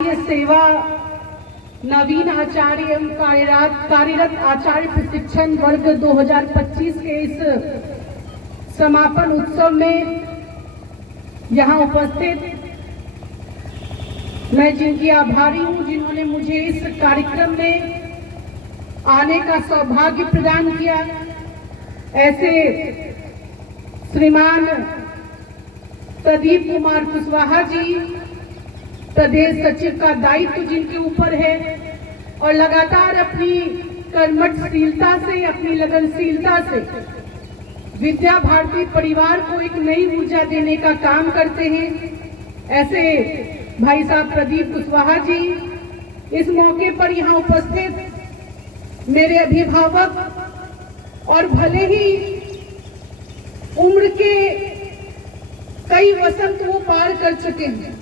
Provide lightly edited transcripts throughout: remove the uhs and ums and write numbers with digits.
ये सेवा नवीन आचार्य एवं कार्यरत आचार्य प्रशिक्षण वर्ग 2025 के इस समापन उत्सव में यहाँ उपस्थित मैं जिनकी आभारी हूँ, जिन्होंने मुझे इस कार्यक्रम में आने का सौभाग्य प्रदान किया। ऐसे श्रीमान प्रदीप कुमार कुशवाहा जी, प्रदेश सचिव का दायित्व जिनके ऊपर है और लगातार अपनी कर्मठशीलता से, अपनी लगनशीलता से विद्या भारती परिवार को एक नई ऊर्जा देने का काम करते हैं, ऐसे भाई साहब प्रदीप कुशवाहा जी इस मौके पर यहाँ उपस्थित मेरे अभिभावक और भले ही उम्र के कई वसंत वो पार कर चुके हैं,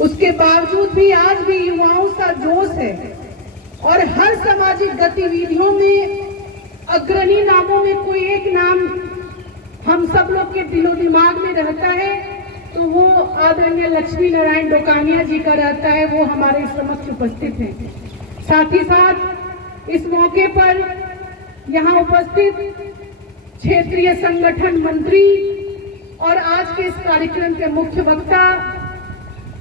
उसके बावजूद भी आज भी युवाओं का जोश है और हर सामाजिक गतिविधियों में अग्रणी नामों में कोई एक नाम हम सब लोग के दिलो दिमाग में रहता है तो वो आदरणीय लक्ष्मी नारायण डोकानिया जी का रहता है। वो हमारे समक्ष उपस्थित हैं। साथ ही साथ इस मौके पर यहाँ उपस्थित क्षेत्रीय संगठन मंत्री और आज के इस कार्यक्रम के मुख्य वक्ता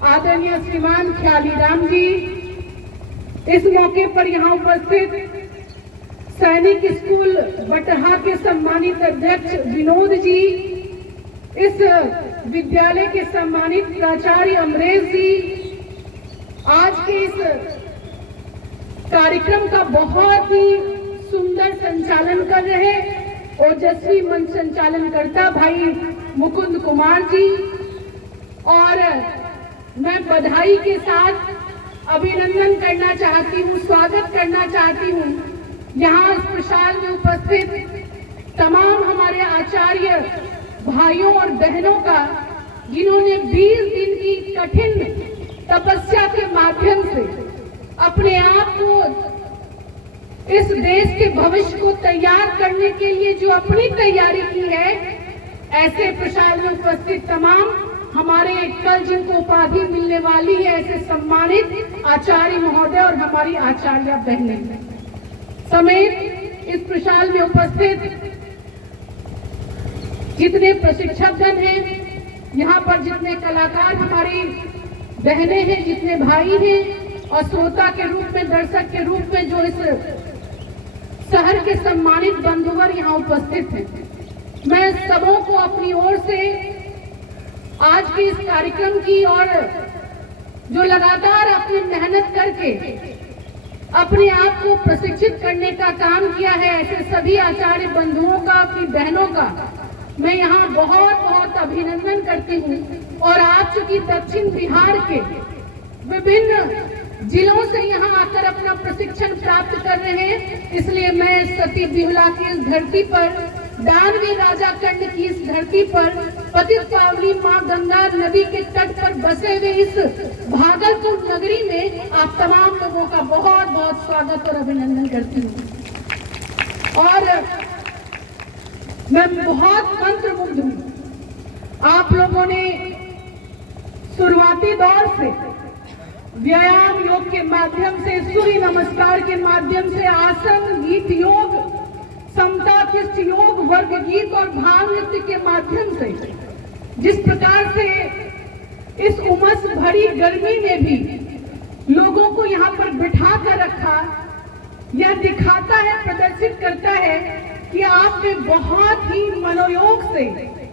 आदरणीय श्रीमान ख्याली राम जी, इस मौके पर यहाँ उपस्थित सैनिक स्कूल बटहा के सम्मानित अध्यक्ष विनोद जी, इस विद्यालय के सम्मानित प्राचार्य अमरेश जी, आज के इस कार्यक्रम का बहुत ही सुंदर संचालन कर रहे ओजस्वी मंच संचालन करता भाई मुकुंद कुमार जी, और मैं बधाई के साथ अभिनंदन करना चाहती हूँ, स्वागत करना चाहती हूँ यहाँ इस प्रसाद में उपस्थित तमाम हमारे आचार्य भाइयों और बहनों का, जिन्होंने 20 दिन की कठिन तपस्या के माध्यम से अपने आप को इस देश के भविष्य को तैयार करने के लिए जो अपनी तैयारी की है, ऐसे प्रसाद में उपस्थित तमाम हमारे कल जिनको उपाधि मिलने वाली है ऐसे सम्मानित आचार्य महोदय और हमारी आचार्य बहनें समेत इस प्रसाद में उपस्थित जितने प्रशिक्षकगण हैं, यहाँ पर जितने कलाकार हमारी बहनें हैं, जितने भाई हैं और श्रोता के रूप में, दर्शक के रूप में जो इस शहर के सम्मानित बंधुवर यहाँ उपस्थित हैं, मैं सबों को अपनी ओर से आज के इस कार्यक्रम की और जो लगातार अपनी मेहनत करके अपने आप को प्रशिक्षित करने का काम किया है, ऐसे सभी आचार्य बंधुओं का, अपनी बहनों का मैं यहाँ बहुत बहुत अभिनंदन करती हूँ। और आप चूंकि दक्षिण बिहार के विभिन्न जिलों से यहाँ आकर अपना प्रशिक्षण प्राप्त कर रहे हैं, इसलिए मैं सती बिहुला की इस धरती पर, दानवी राजा कंड की इस धरती पर, पतित पावनी माँ गंगा नदी के तट पर बसे हुए इस भागलपुर नगरी में आप तमाम लोगों का बहुत बहुत स्वागत और अभिनंदन करती हूँ। और मैं बहुत मंत्रमुग्ध हूँ। आप लोगों ने शुरुआती दौर से व्यायाम योग के माध्यम से, सूर्य नमस्कार के माध्यम से, आसन, गीत योग, समता किष्ट योग, वर्ग गीत और भाव नृत्य के माध्यम से जिस प्रकार से इस उमस भरी गर्मी में भी लोगों को यहाँ पर बिठा कर रखा, यह दिखाता है, प्रदर्शित करता है कि आपने बहुत ही मनोयोग से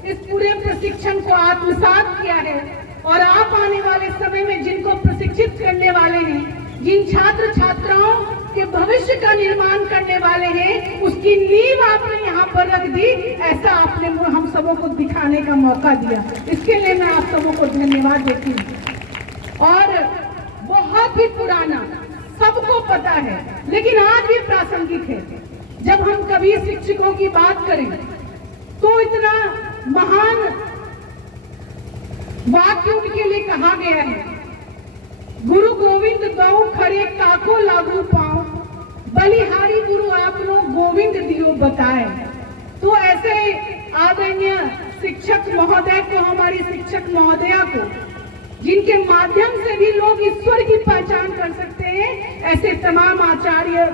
इस पूरे प्रशिक्षण को आत्मसात किया है और आप आने वाले समय में जिनको प्रशिक्षित करने वाले हैं, जिन छात्र छात्राओं के भविष्य का निर्माण करने वाले हैं, उसकी नींव आपने यहाँ पर रख दी। ऐसा आपने हम सबों को दिखाने का मौका दिया, इसके लिए मैं आप सबों को धन्यवाद देती हूँ। और बहुत ही पुराना, सबको पता है लेकिन आज भी प्रासंगिक है, जब हम कभी शिक्षकों की बात करें तो इतना महान वाक्य उनके लिए कहा गया है, गुरु गोविंद दो खरे काको लागू पाओ, बलिहारी गुरु आपनो गोविंद दियो बताए। तो ऐसे आदरणीय शिक्षक महोदय को, हमारी शिक्षक महोदया को जिनके माध्यम से भी लोग ईश्वर की पहचान कर सकते हैं, ऐसे तमाम आचार्य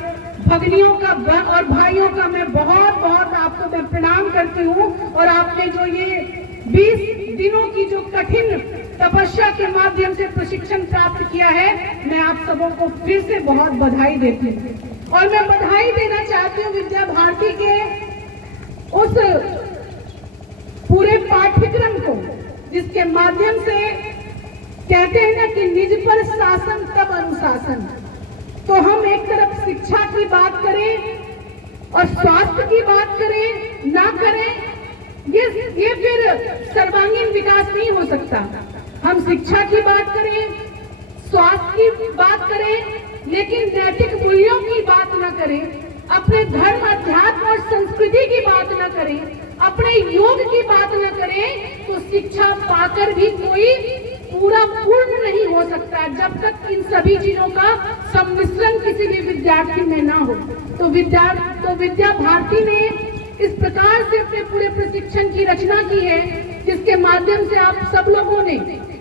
भगनियों का और भाइयों का मैं बहुत बहुत आपको मैं प्रणाम करती हूँ। और आपने जो ये 20 दिनों की जो कठिन तपस्या के माध्यम से प्रशिक्षण प्राप्त किया है, मैं आप सबों को फिर से बहुत बधाई देती हूँ। और मैं बधाई देना चाहती हूँ विद्या भारती के उस पूरे पाठ्यक्रम को, जिसके माध्यम से कहते हैं ना कि निज पर शासन तब अनुशासन। तो हम एक तरफ शिक्षा की बात करें और स्वास्थ्य की बात करें ना करें, ये फिर सर्वांगीण विकास नहीं हो सकता। हम शिक्षा की बात करें, स्वास्थ्य की बात करें, लेकिन नैतिक मूल्यों की बात न करें, अपने धर्म अध्यात्म और संस्कृति की बात न करें, अपने योग की बात न करें, तो शिक्षा पाकर भी कोई पूरा पूर्ण नहीं हो सकता है, जब तक इन सभी चीजों का सम्मिश्रण किसी भी विद्यार्थी में ना हो। तो विद्या भारती ने इस प्रकार से अपने पूरे प्रशिक्षण की रचना की है, जिसके माध्यम से आप सब लोगों ने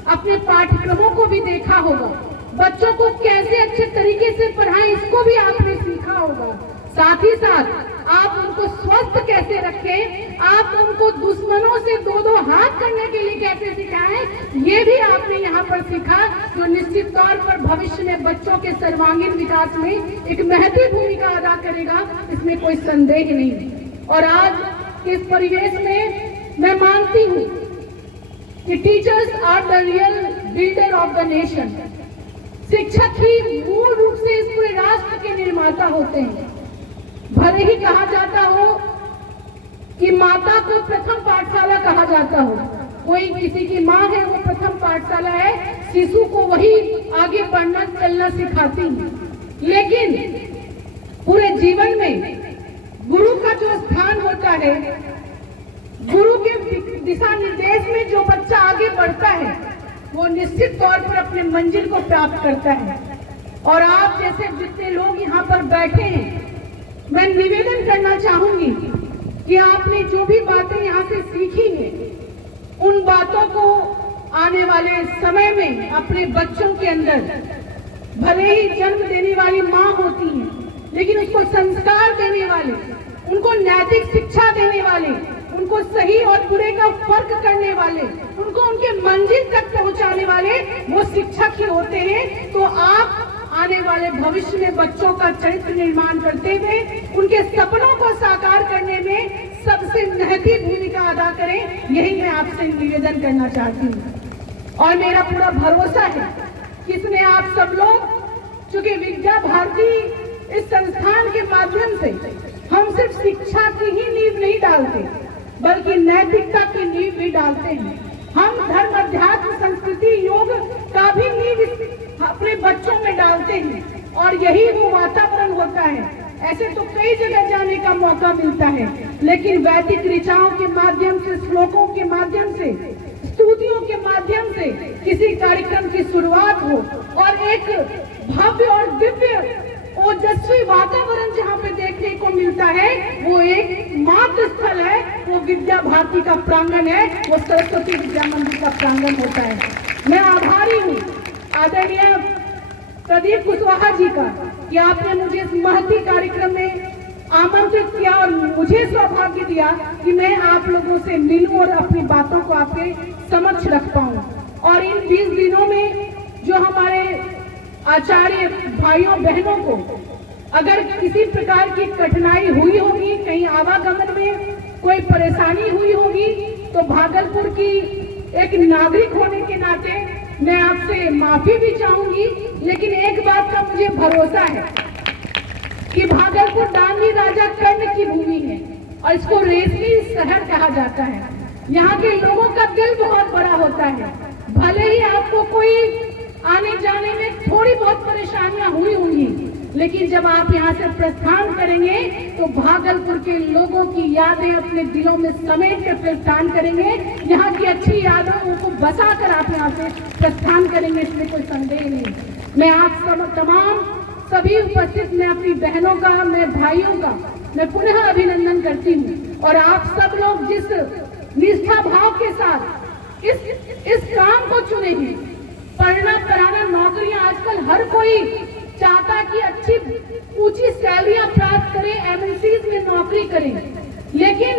अपने पाठ्यक्रमों को भी देखा होगा, बच्चों को कैसे अच्छे तरीके से पढ़ाएं इसको भी आपने सीखा होगा। साथ ही साथ आप उनको स्वस्थ कैसे रखें, आप उनको दुश्मनों से दो हाथ करने के लिए कैसे सिखाएं, ये भी आपने यहाँ पर सीखा, जो निश्चित तौर पर भविष्य में बच्चों के सर्वांगीण विकास में एक महती भूमिका अदा करेगा, इसमें कोई संदेह नहीं। और आज इस परिवेश में मैं मानती हूँ कि teachers are the real builder of the nation. शिक्षक ही मूल रूप से इस पूरे राष्ट्र के निर्माता होते हैं। भले ही कहा जाता हो कि माता को प्रथम पाठशाला कहा जाता हो, कोई किसी की माँ है वो प्रथम पाठशाला है, शिशु को वही आगे बढ़ना चलना सिखाती है। लेकिन पूरे जीवन में गुरु का जो स्थान होता है, गुरु के दिशा निर्देश में जो बच्चा आगे बढ़ता है, वो निश्चित तौर पर अपने मंजिल को प्राप्त करता है। और आप जैसे जितने लोग यहाँ पर बैठे हैं, मैं निवेदन करना चाहूंगी कि आपने जो भी बातें यहाँ से सीखी हैं, उन बातों को आने वाले समय में अपने बच्चों के अंदर, भले ही जन्म देने वाली माँ होती है, लेकिन उसको संस्कार देने वाले, उनको नैतिक शिक्षा देने वाले, उनको सही और बुरे का फर्क करने वाले, उनको उनके मंजिल तक पहुंचाने वाले वो शिक्षक ही होते हैं। तो आप आने वाले भविष्य में बच्चों का चरित्र निर्माण करते हुए उनके सपनों को साकार करने में सबसे महती भूमिका अदा करें, यही मैं आपसे निवेदन करना चाहती हूँ। और मेरा पूरा भरोसा है कि इसमें आप सब लोग, चूंकि विद्या भारती इस संस्थान के माध्यम से हम सिर्फ शिक्षा की ही नींव नहीं डालते, बल्कि नैतिकता की नींव भी डालते हैं। हम धर्म अध्यात्म संस्कृति योग का भी नींव अपने बच्चों में डालते हैं, और यही वो वातावरण होता है। ऐसे तो कई जगह जाने का मौका मिलता है, लेकिन वैदिक ऋचाओं के माध्यम से, श्लोकों के माध्यम से, स्तुतियों के माध्यम से किसी कार्यक्रम की शुरुआत हो और एक भव्य और दिव्य ओजस्वी वातावरण जहाँ पे देखने को मिलता है, वो एक मात्र स्थल है, वो विद्या भारती का प्रांगण है, वो सरस्वती विद्या मंदिर का प्रांगण होता है। मैं आभारी हूँ आदरणीय प्रदीप कुशवाहा जी का कि आपने मुझे इस महती कार्यक्रम में आमंत्रित किया और मुझे सौभाग्य दिया कि मैं आप लोगों से मिलूं और अपनी बातों को आपके समक्ष रख पाऊं। और इन 20 दिनों में जो हमारे आचार्य भाइयों बहनों को अगर किसी प्रकार की कठिनाई हुई होगी, कहीं आवागमन में कोई परेशानी हुई होगी, तो भागलपुर की एक नागरिक होने के नाते मैं आपसे माफी भी चाहूंगी। लेकिन एक बात का मुझे भरोसा है कि भागलपुर दानवी राजा कर्ण की भूमि है और इसको रेशमी शहर कहा जाता है। यहाँ के लोगों का दिल बहुत बड़ा होता है। भले ही आपको कोई आने जाने में थोड़ी बहुत परेशानियां हुई होंगी, लेकिन जब आप यहाँ से प्रस्थान करेंगे तो भागलपुर के लोगों की यादें अपने दिलों में समेट कर प्रस्थान करेंगे। यहाँ की अच्छी यादों को बसा कर आप यहाँ से प्रस्थान करेंगे, इसमें कोई संदेह नहीं। मैं आप सब तमाम सभी उपस्थित, मैं अपनी बहनों का, मैं भाइयों का मैं पुनः अभिनंदन करती हूँ। और आप सब लोग जिस निष्ठा भाव के साथ इस काम को चुने हैं, पढ़ना पढ़ाना, नौकरियां, आजकल हर कोई चाहता कि अच्छी ऊंची सैलरियां प्राप्त करें, एमएनसीज में नौकरी करें, लेकिन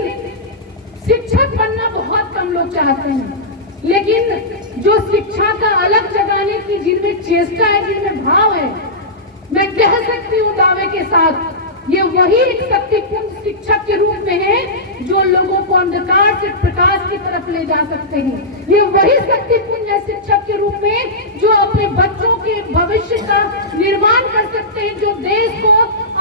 शिक्षक बनना बहुत कम लोग चाहते हैं। लेकिन जो शिक्षा का अलग जगाने की जिनमें चेष्टा है, जिनमें भाव है, मैं कह सकती हूँ दावे के साथ, ये वही एक शक्तिपूर्ण शिक्षक के रूप में है जो लोगों को अंधकार से प्रकाश की तरफ ले जा सकते हैं। ये वही शक्तिपूर्ण है शिक्षक के रूप में जो अपने बच्चों के भविष्य का निर्माण कर सकते हैं, जो देश को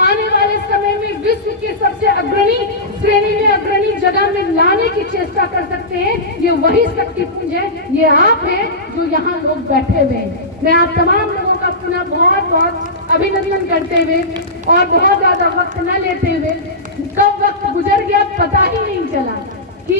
आने वाले समय में विश्व के सबसे अग्रणी श्रेणी में, अग्रणी जगह में लाने की चेष्टा कर सकते हैं। ये वही शक्तिपुंज है, ये आप हैं जो यहाँ लोग बैठे हुए हैं। मैं आप तमाम लोगों का पुनः बहुत बहुत अभिनंदन करते हुए और बहुत ज्यादा वक्त न लेते हुए, कब वक्त गुजर गया पता ही नहीं चला कि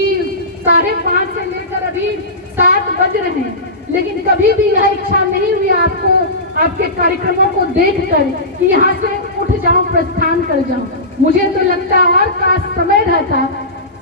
5:30 से लेकर अभी 7 बज रहे हैं, लेकिन कभी भी यह इच्छा नहीं हुई आपको, आपके कार्यक्रमों को देखकर कि यहाँ से उठ जाऊं, प्रस्थान कर जाऊं। मुझे तो लगता है और काश समय रहता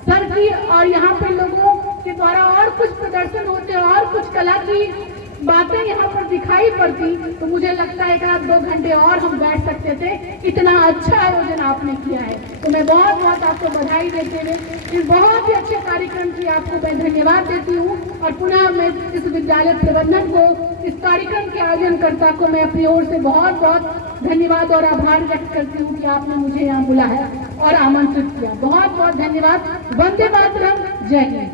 सर की और यहाँ पे लोगों के द्वारा और कुछ प्रदर्शन होते और कुछ कला की बातें यहाँ पर दिखाई पड़ती तो मुझे लगता है 1-2 घंटे और हम बैठ सकते थे। इतना अच्छा आयोजन आपने किया है, तो मैं बहुत बहुत आपको बधाई देते हुए इस बहुत ही अच्छे कार्यक्रम की आपको मैं धन्यवाद देती हूँ। और पुनः मैं इस विद्यालय प्रबंधन को, इस कार्यक्रम के आयोजनकर्ता को मैं अपनी ओर से बहुत बहुत धन्यवाद और आभार व्यक्त करती हूँ कि आपने मुझे यहाँ बुलाया और आमंत्रित किया। बहुत बहुत धन्यवाद। वंदे मातरम। जय हिंद।